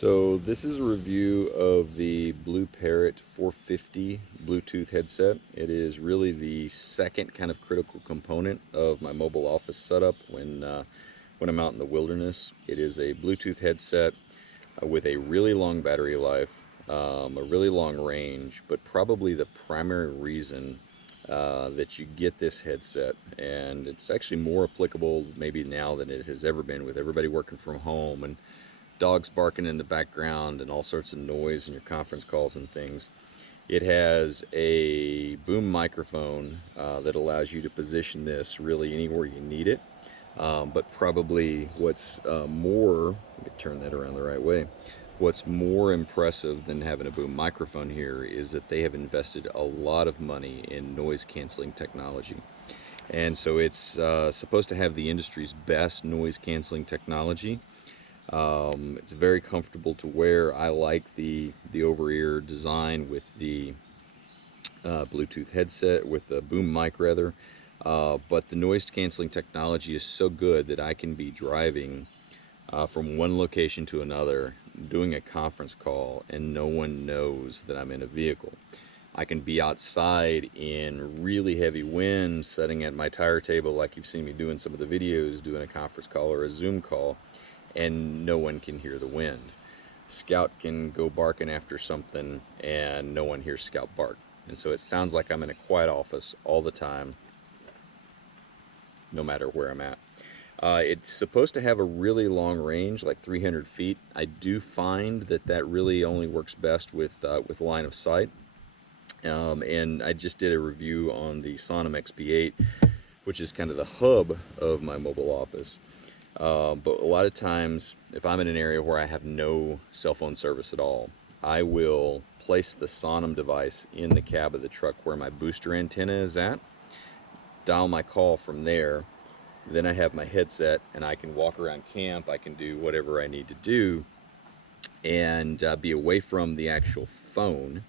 So this is a review of the Blueparrot 450 Bluetooth headset. It is really the second kind of critical component of my mobile office setup when I'm out in the wilderness. It is a Bluetooth headset with a really long battery life, a really long range, but probably the primary reason that you get this headset, and it's actually more applicable maybe now than it has ever been with everybody working from home and dogs barking in the background and all sorts of noise in your conference calls and things. It has a boom microphone that allows you to position this really anywhere you need it. But probably what's more, let me turn that around the right way, what's more impressive than having a boom microphone here is that they have invested a lot of money in noise canceling technology. And so it's supposed to have the industry's best noise canceling technology. It's very comfortable to wear. I like the over-ear design with the Bluetooth headset, with the boom mic rather, but the noise canceling technology is so good that I can be driving from one location to another, doing a conference call, and no one knows that I'm in a vehicle. I can be outside in really heavy wind, sitting at my tire table like you've seen me do in some of the videos, doing a conference call or a Zoom call, and no one can hear the wind. Scout can go barking after something and no one hears Scout bark. And so it sounds like I'm in a quiet office all the time, no matter where I'm at. It's supposed to have a really long range, like 300 feet. I do find that really only works best with line of sight. And I just did a review on the Sonim XB8, which is kind of the hub of my mobile office. But a lot of times, if I'm in an area where I have no cell phone service at all, I will place the Sonim device in the cab of the truck where my booster antenna is at, dial my call from there, then I have my headset and I can walk around camp, I can do whatever I need to do, and be away from the actual phone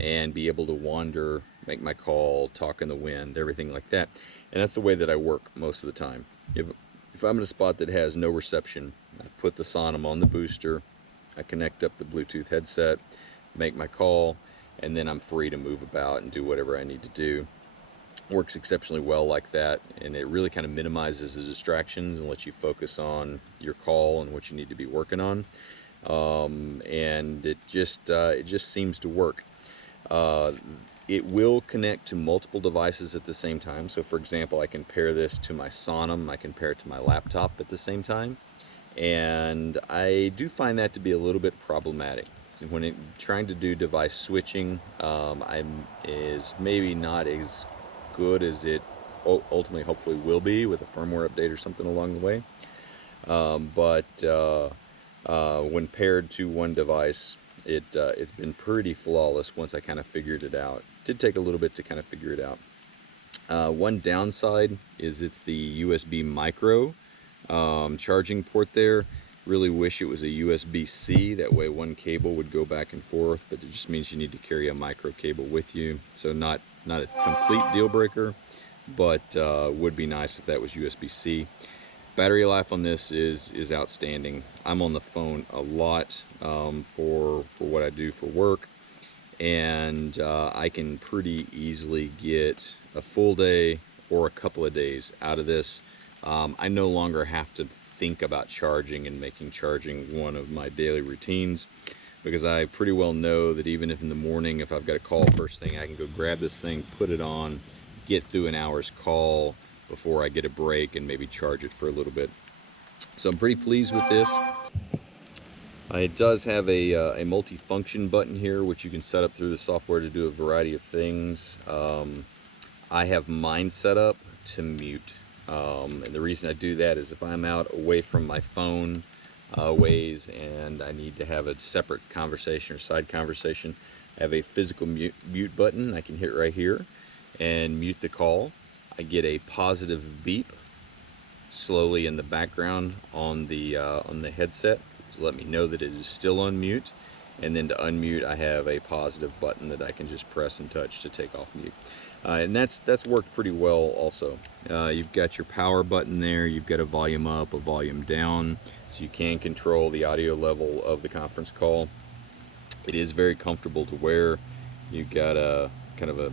and be able to wander, make my call, talk in the wind, everything like that. And that's the way that I work most of the time. If I'm in a spot that has no reception, I put the Sonim on the booster, I connect up the Bluetooth headset, make my call, and then I'm free to move about and do whatever I need to do. Works exceptionally well like that, and it really kind of minimizes the distractions and lets you focus on your call and what you need to be working on. And it just seems to work. It will connect to multiple devices at the same time. So for example, I can pair this to my Sonim, I can pair it to my laptop at the same time. And I do find that to be a little bit problematic. So when trying to do device switching, is maybe not as good as it ultimately hopefully will be with a firmware update or something along the way. When paired to one device, it's been pretty flawless once I kind of figured it out. It did take a little bit to kind of figure it out. One downside is it's the USB micro charging port there. Really wish it was a USB-C, that way one cable would go back and forth, but it just means you need to carry a micro cable with you. So not a complete deal breaker, but would be nice if that was USB-C. Battery life on this is outstanding. I'm on the phone a lot for what I do for work, and I can pretty easily get a full day or a couple of days out of this. I no longer have to think about charging and making charging one of my daily routines, because I pretty well know that even if in the morning, if I've got a call first thing, I can go grab this thing, put it on, get through an hour's call before I get a break and maybe charge it for a little bit. So I'm pretty pleased with this. It does have a multi-function button here, which you can set up through the software to do a variety of things. I have mine set up to mute. And the reason I do that is if I'm out away from my phone ways and I need to have a separate conversation or side conversation, I have a physical mute button. I can hit right here and mute the call. I get a positive beep slowly in the background on the headset to let me know that it is still on mute. And then to unmute, I have a positive button that I can just press and touch to take off mute. And that's worked pretty well also. You've got your power button there, you've got a volume up, a volume down, so you can control the audio level of the conference call. It is very comfortable to wear. You've got a kind of a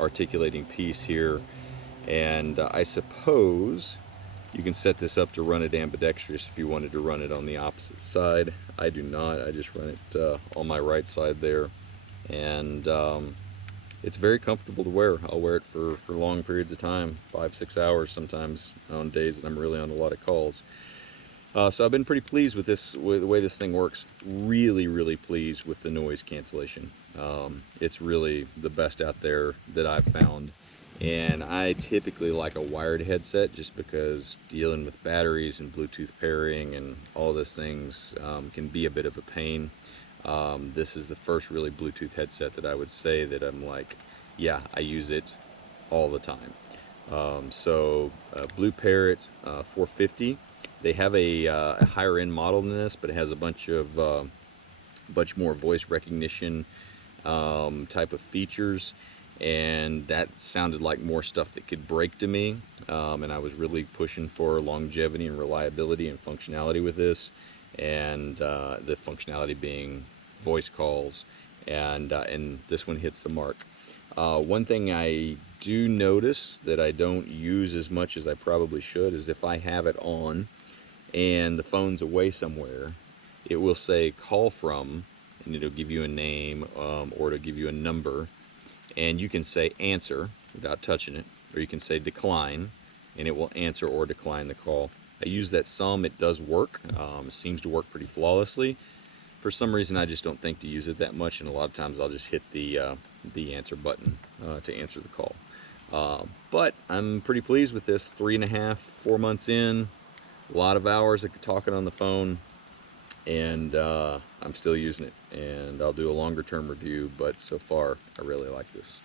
articulating piece here, and I suppose you can set this up to run it ambidextrous if you wanted to run it on the opposite side. I do not. I just run it on my right side there, and it's very comfortable to wear. I'll wear it for long periods of time, 5-6 hours sometimes on days that I'm really on a lot of calls. So I've been pretty pleased with this, with the way this thing works. Really pleased with the noise cancellation. It's really the best out there that I've found. And I typically like a wired headset just because dealing with batteries and Bluetooth pairing and all those things can be a bit of a pain. This is the first really Bluetooth headset that I would say that I'm like, yeah, I use it all the time. Blueparrot 450. They have a higher end model than this, but it has a bunch more voice recognition type of features, and that sounded like more stuff that could break to me. And I was really pushing for longevity and reliability and functionality with this, and the functionality being voice calls, and this one hits the mark. One thing I do notice that I don't use as much as I probably should is if I have it on and the phone's away somewhere, it will say call from, and it'll give you a name or it'll give you a number, and you can say answer without touching it, or you can say decline, and it will answer or decline the call. I use that some. It does work. It seems to work pretty flawlessly. For some reason, I just don't think to use it that much, and a lot of times I'll just hit the answer button to answer the call. But I'm pretty pleased with this. 3.5-4 months in, a lot of hours of talking on the phone, and I'm still using it. And I'll do a longer term review, but so far I really like this.